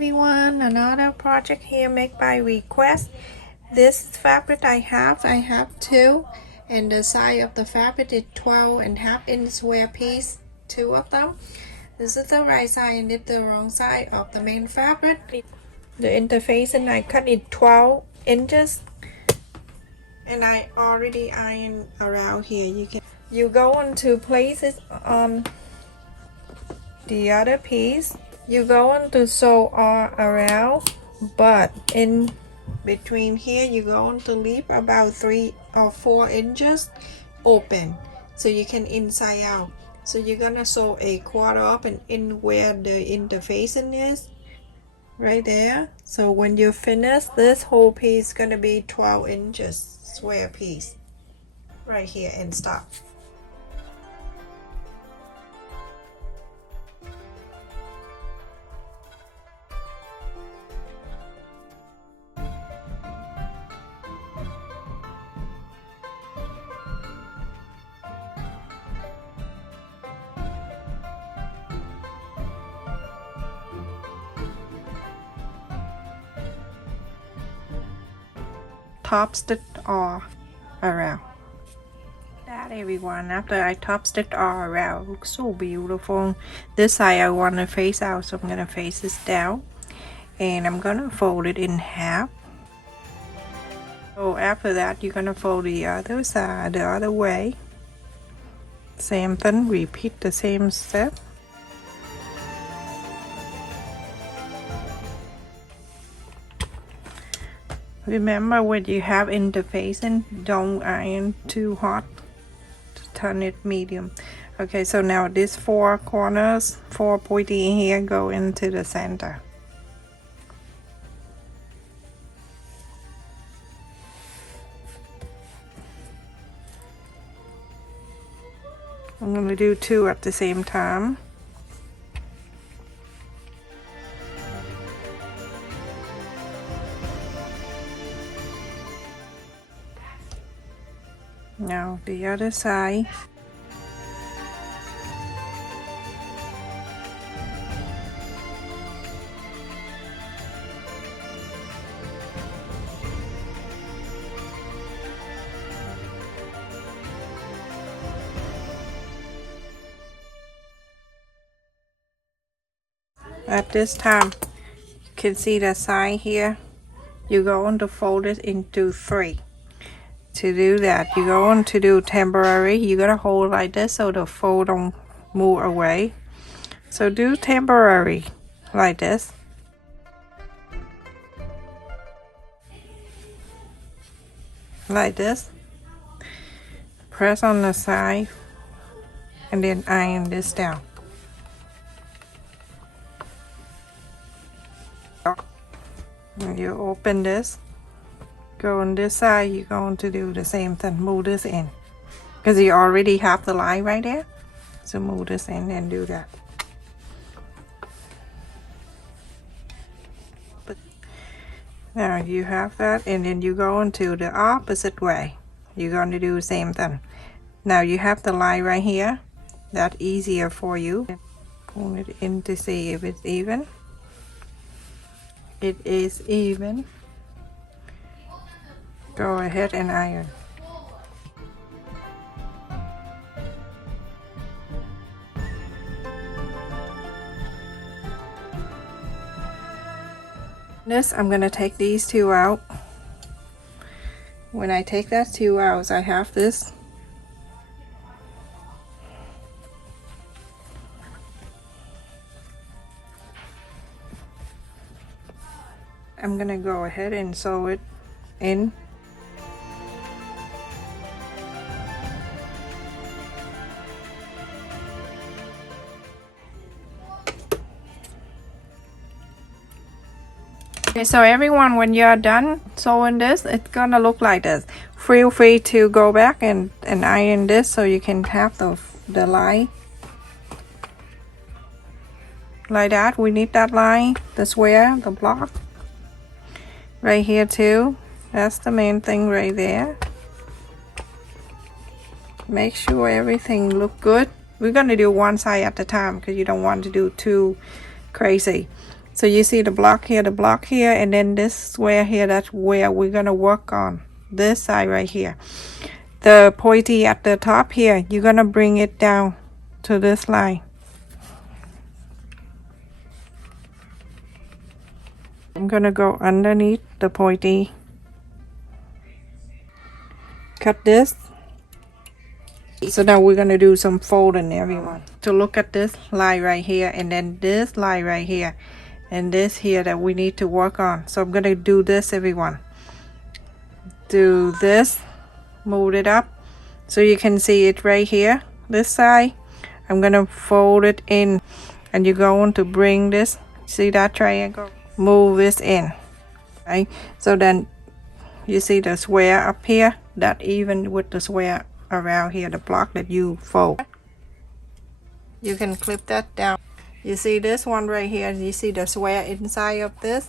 everyone, another project here made by request. This fabric I have two, and the size of the fabric is 12.5-inch square piece, two of them. This is the right side and this is the wrong side of the main fabric. The interface and I cut it 12 inches, and I already ironed around here. You go on to place it on the other piece. You go on to sew all around, but in between here you go on to leave about 3 or 4 inches open, so you can inside out. So you're gonna sew a quarter up and in where the interfacing is, right there. So when you finish, this whole piece is gonna be 12 inches square piece right here, and stop. Top stitch all around. That everyone, after I top stitch all around, looks so beautiful. This side I want to face out, so I'm gonna face this down and I'm gonna fold it in half. So after that you're gonna fold the other side the other way. Same thing, repeat the same step. Remember, when you have interfacing, don't iron too hot. Turn it medium. Okay, so now these 4 corners, 4 pointy here, go into the center. I'm going to do 2 at the same time. Now the other side. At this time, you can see the side here. You go on to fold it into 3. To do that, you go on to do temporary. You gotta hold like this so the fold don't move away. So do temporary like this. Like this. Press on the side and then iron this down. And you open this. Go on this side, you're going to do the same thing. Move this in, because you already have the line right there. So move this in and do that. But now you have that, and then you go into the opposite way. You're going to do the same thing. Now you have the line right here. That's easier for you. Pull it in to see if it's even. It is even. Go ahead and iron. This, I'm gonna take these 2 out. When I take that 2 out, I have this. I'm gonna go ahead and sew it in. Okay, so everyone, when you're done sewing this, it's gonna look like this. Feel free to go back and iron this so you can have the line like that. We need that line, the square, the block right here too. That's the main thing right there. Make sure everything look good. We're gonna do one side at a time because you don't want to do too crazy. So you see the block here, and then this square here, that's where we're gonna work on. This side right here. The pointy at the top here, you're gonna bring it down to this line. I'm gonna go underneath the pointy. Cut this. So now we're gonna do some folding, everyone. To look at this line right here, and then this line right here, and this here that we need to work on. So I'm gonna do this, everyone. Do this, move it up so you can see it right here. This side, I'm gonna fold it in, and you're going to bring this. See that triangle? Move this in, right? So then you see the square up here, that even with the square around here, the block that you fold, you can clip that down. You see this one right here, you see the square inside of this,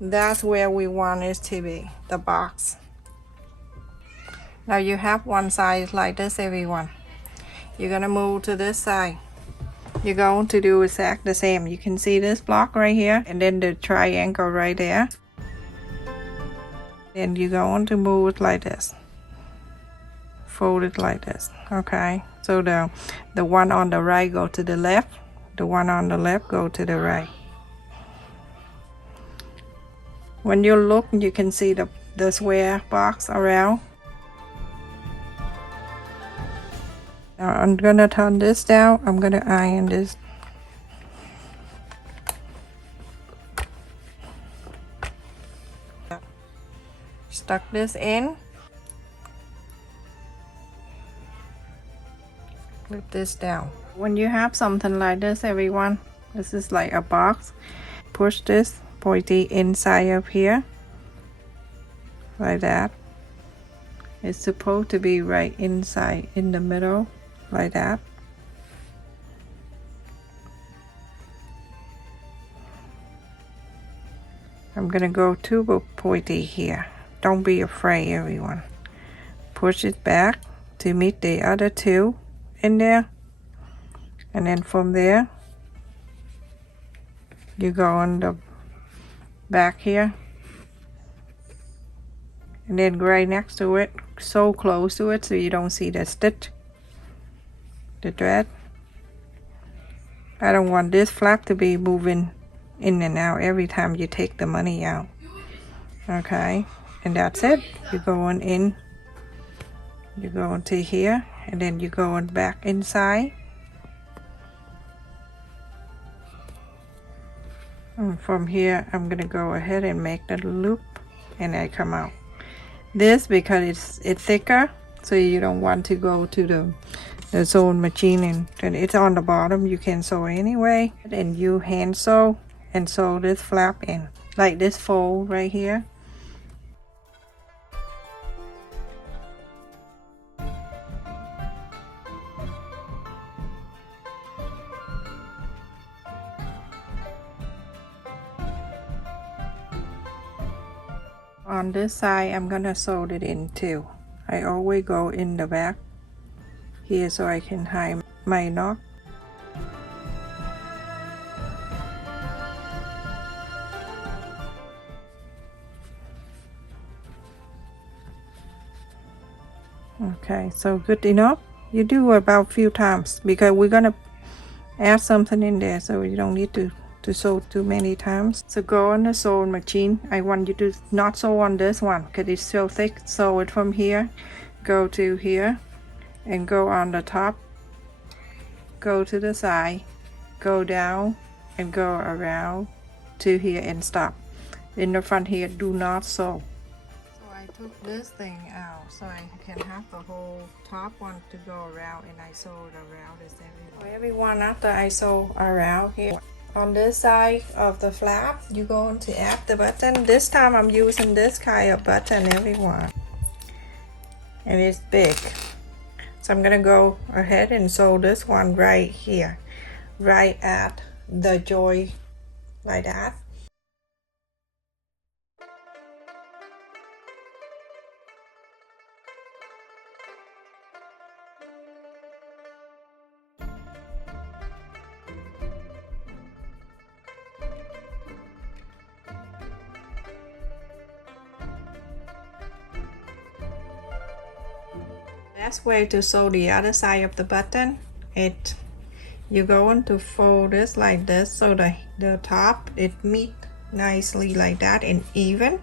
that's where we want it to be, the box. Now you have one side like this, everyone. You're gonna move to this side. You're going to do exactly the same. You can see this block right here, and then the triangle right there. Then you're going to move it like this. Fold it like this. Okay. So the one on the right go to the left. The one on the left go to the right. When you look, you can see the square box around. Now I'm gonna turn this down. I'm gonna iron this. Stuck this in. Clip this down. When you have something like this, everyone, this is like a box. Push this pointy inside of here, like that. It's supposed to be right inside in the middle, like that. I'm gonna go to pointy here. Don't be afraid, everyone. Push it back to meet the other two in there, and then from there you go on the back here, and then right next to it, so close to it so you don't see the stitch, the thread. I don't want this flap to be moving in and out every time you take the money out. Okay, and that's it. You're going in, you're going to here, and then you're going back inside. And from here I'm gonna go ahead and make the loop, and I come out. This because it's thicker, so you don't want to go to the sewing machine, and it's on the bottom. You can sew anyway, and you hand sew and sew this flap in, like this fold right here. On this side, I'm gonna sew it in too. I always go in the back here so I can hide my knot. Okay, so good enough. You do about a few times because we're gonna add something in there, so you don't need to sew too many times. So go on the sewing machine. I want you to not sew on this one because it's so thick. Sew it from here, go to here, and go on the top, go to the side, go down, and go around to here and stop. In the front here, do not sew. So I took this thing out so I can have the whole top one to go around, and I sew it around this everywhere. So everyone, after I sew around here, on this side of the flap, you're going to add the button. This time I'm using this kind of button, everyone, and it's big. So I'm gonna go ahead and sew this one right here, right at the joint, like that. Best way to sew the other side of the button, you're going to fold this like this so the top it meet nicely like that and even.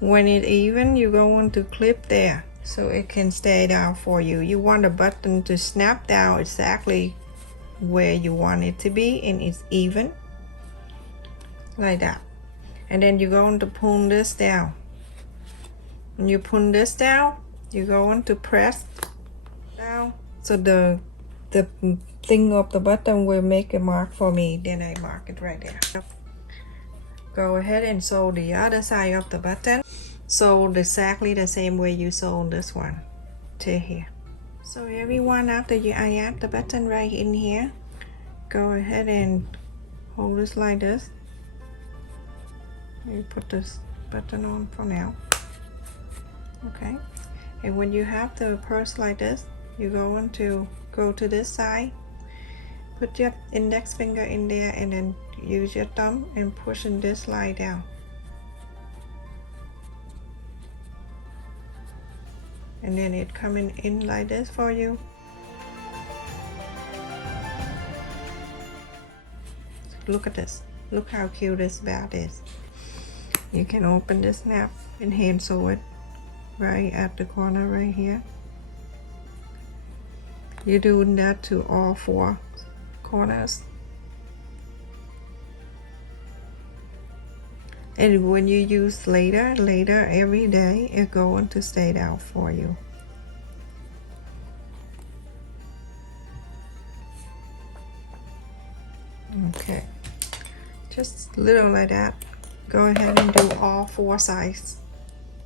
When it even, you're going to clip there so it can stay down for you. You want the button to snap down exactly where you want it to be and it's even like that. And then you're going to pull this down. When you pull this down, you're going to press down so the thing of the button will make a mark for me. Then I mark it right there. Go ahead and sew the other side of the button. Sew exactly the same way you sew this one to here. So everyone, after I add the button right in here, go ahead and hold this like this. You put this button on for now. Okay, and when you have the purse like this, you're going to go to this side, put your index finger in there, and then use your thumb and pushing this slide down. And then it coming in like this for you. Look at this. Look how cute this bat is. You can open this snap and hand sew it right at the corner right here. You're doing that to all 4 corners. And when you use later every day, it's going to stay down for you. Okay, just little like that. Go ahead and do all 4 sides.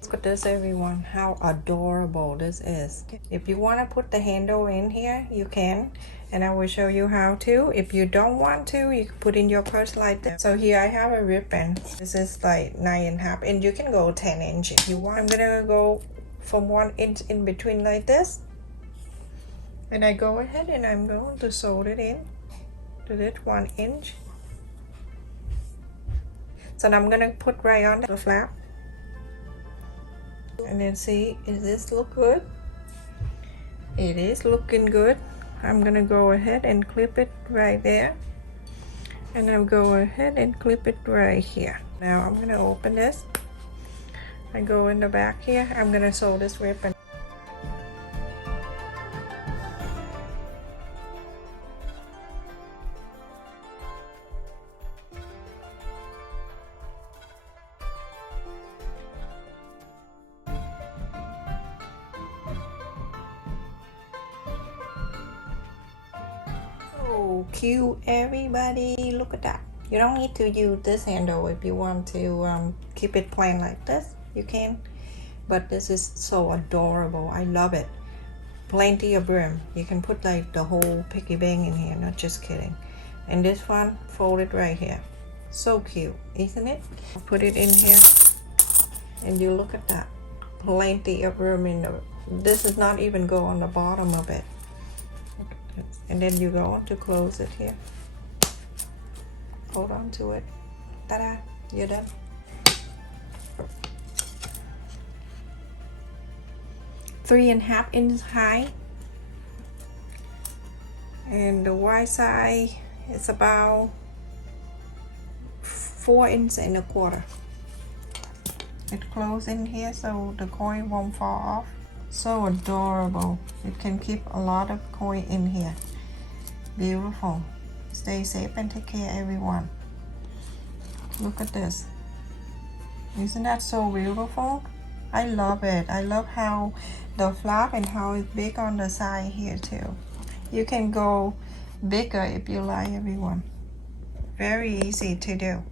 Look at this, everyone, how adorable this is. If you want to put the handle in here, you can, and I will show you how to. If you don't want to, you can put in your purse like this. So here I have a ribbon. This is like 9.5, and you can go 10 inch if you want. I'm gonna go from 1 inch in between like this, and I go ahead and I'm going to sew it in to this 1 inch. So I'm gonna put right on the flap. And then see, is this look good? It is looking good. I'm gonna go ahead and clip it right there, and I'll go ahead and clip it right here. Now I'm gonna open this. I go in the back here. I'm gonna sew this ribbon. So cute, everybody, look at that. You don't need to use this handle. If you want to keep it plain like this, you can, but this is so adorable. I love it. Plenty of room. You can put like the whole piggy bank in here, not just kidding. And this one folded right here. So cute, isn't it? I'll put it in here, and you look at that. Plenty of room in the, this is not even go on the bottom of it. And then you go on to close it here. Hold on to it. Ta-da! You're done. Three and a half inches high, and the wide side is about 4.25 inches. It closes in here so the coin won't fall off. So adorable. You can keep a lot of coin in here. Beautiful. Stay safe and take care, everyone. Look at this. Isn't that so beautiful? I love it. I love how the flap and how it's big on the side here too. You can go bigger if you like, everyone. Very easy to do.